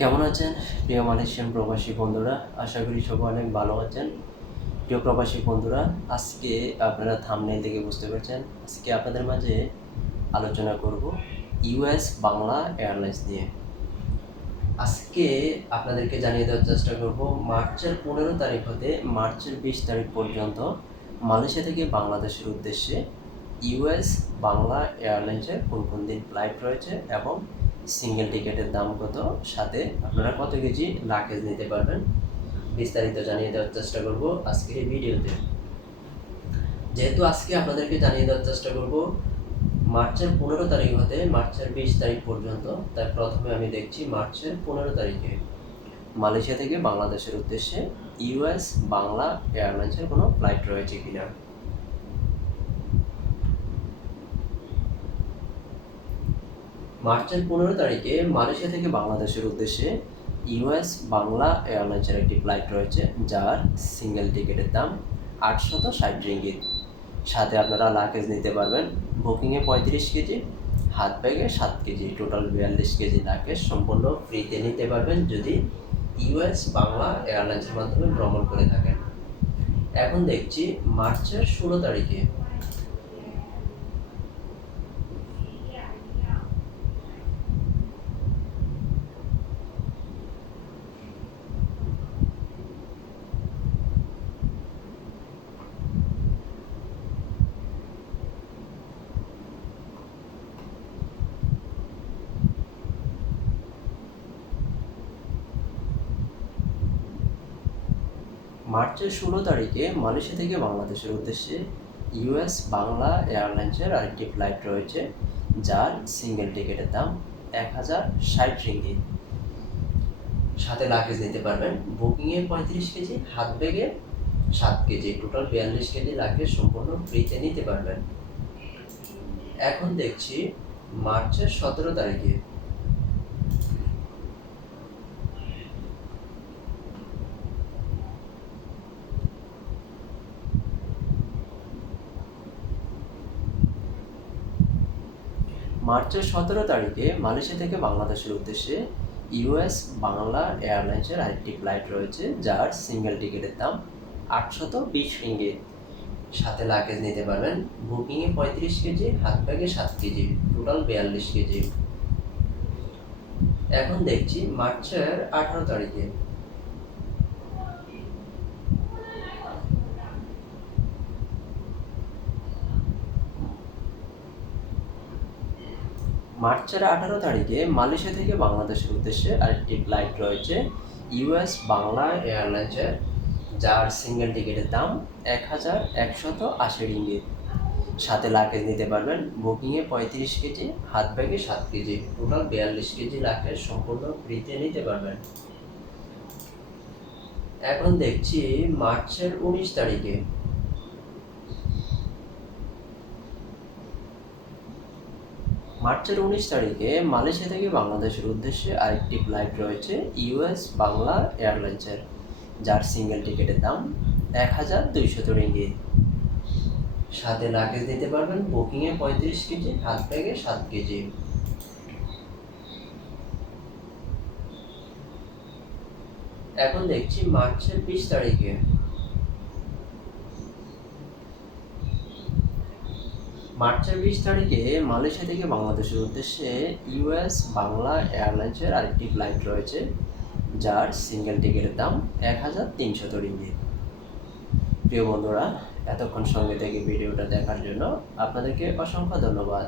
কেমন আছেন প্রিয় মালয়েশিয়ান প্রবাসী বন্ধুরা? আশা করি সবাই অনেক ভালো আছেন। প্রিয় প্রবাসী বন্ধুরা, আজকে আপনারা থাম্বনেইল দেখে বুঝতে পারছেন, আজকে আপনাদের মাঝে আলোচনা করব ইউএস বাংলা এয়ারলাইন্স নিয়ে। আজকে আপনাদেরকে জানিয়ে দেওয়ার চেষ্টা করব মার্চের 15 তারিখ হতে মার্চের 20 তারিখ পর্যন্ত মালয়েশিয়া থেকে বাংলাদেশের উদ্দেশ্যে ইউএস বাংলা এয়ারলাইন্সের কোন কোন দিন ফ্লাইট রয়েছে এবং সিঙ্গেল টিকেটের দাম কত, সাথে আপনারা কত কেজি লাগেজ নিতে পারবেন, বিস্তারিত জানিয়ে দেওয়ার চেষ্টা করব আজকের এই ভিডিওতে। যেহেতু আজকে আপনাদেরকে জানিয়ে দেওয়ার চেষ্টা করব মার্চের 15 তারিখ হতে মার্চের 20 তারিখ পর্যন্ত, তাই প্রথমে আমি দেখছি মার্চের 15 তারিখে মালয়েশিয়া থেকে বাংলাদেশের উদ্দেশ্যে ইউএস বাংলা এয়ারলাইন্সের কোনো ফ্লাইট রয়েছে কিনা। মার্চের 15 তারিখে মালয়েশিয়া থেকে বাংলাদেশের উদ্দেশ্যে ইউএস বাংলা এয়ারলাইন্সের একটি ফ্লাইট রয়েছে, যার সিঙ্গেল টিকিটের দাম 860 রিঙ্গিত। সাথে আপনারা লাগেজ নিতে পারবেন বুকিংয়ে 35 কেজি, হাত ব্যাগে 7 কেজি, টোটাল 42 কেজি লাগেজ সম্পূর্ণ ফ্রিতে নিতে পারবেন যদি ইউএস বাংলা এয়ারলাইন্সের মাধ্যমে ভ্রমণ করে থাকেন। এখন দেখছি মার্চের 16 তারিখে মালয়েশিয়া থেকে বাংলাদেশের উদ্দেশ্যে ইউএস বাংলা এয়ারলাইন্সের আরেকটি ফ্লাইট রয়েছে, যার সিঙ্গেল টিকিটের দাম 1060 রিঙ্গিত। সাথে লাগেজ নিতে পারবেন বুকিংয়ে 35 কেজি, হাত ব্যাগে 7 কেজি, টোটাল 42 কেজি লাগেজ সম্পূর্ণ ফ্রিতে নিতে পারবেন। এখন দেখছি মার্চের 17 তারিখে মালয়েশিয়া থেকে বাংলাদেশের উদ্দেশ্যে ইউএস বাংলা এয়ারলাইন্সের আরেকটি ফ্লাইট রয়েছে, যার সিঙ্গেল টিকিটের দাম 820 রিঙ্গিত। সাথে লাগেজ নিতে পারবেন বুকিংয়ে 35 কেজি, হাত ব্যাগে 7 কেজি, টোটাল 42 কেজি। এখন দেখছি মার্চের 18 তারিখে মালয়েশিয়া থেকে বাংলাদেশের উদ্দেশ্যে আরেকটি ফ্লাইট রয়েছে ইউএস বাংলা এয়ারলাইন্সের, যার সিঙ্গেল টিকিটের দাম 1180 রিঙ্গিত। সাথে লাগেজ নিতে পারবেন বুকিংয়ে 35 কেজি, হাত ব্যাগে 7 কেজি, টোটাল 42 কেজি লাগেজ সম্পূর্ণ ফ্রিতে নিতে পারবেন। এখন দেখছি মার্চের 19 তারিখে মালয়েশিয়া থেকে বাংলাদেশের উদ্দেশ্যে আরেকটি ফ্লাইট রয়েছে ইউএস বাংলা এয়ারলাইন্সের, যার সিঙ্গেল টিকিটের দাম 1200 রিঙ্গিত। সাথে লাগেজ নিতে পারবেন বুকিংয়ে 35 কেজি, হাত ব্যাগে 7 কেজি। এখন দেখছি মার্চের 20 তারিখে মালয়েশিয়া থেকে বাংলাদেশের উদ্দেশ্যে ইউএস বাংলা এয়ারলাইন্সের আরেকটি ফ্লাইট রয়েছে, যার সিঙ্গেল টিকিটের দাম 1300 রিঙ্গিত। প্রিয় বন্ধুরা, এতক্ষণ সঙ্গে থেকে ভিডিওটা দেখার জন্য আপনাদেরকে অসংখ্য ধন্যবাদ।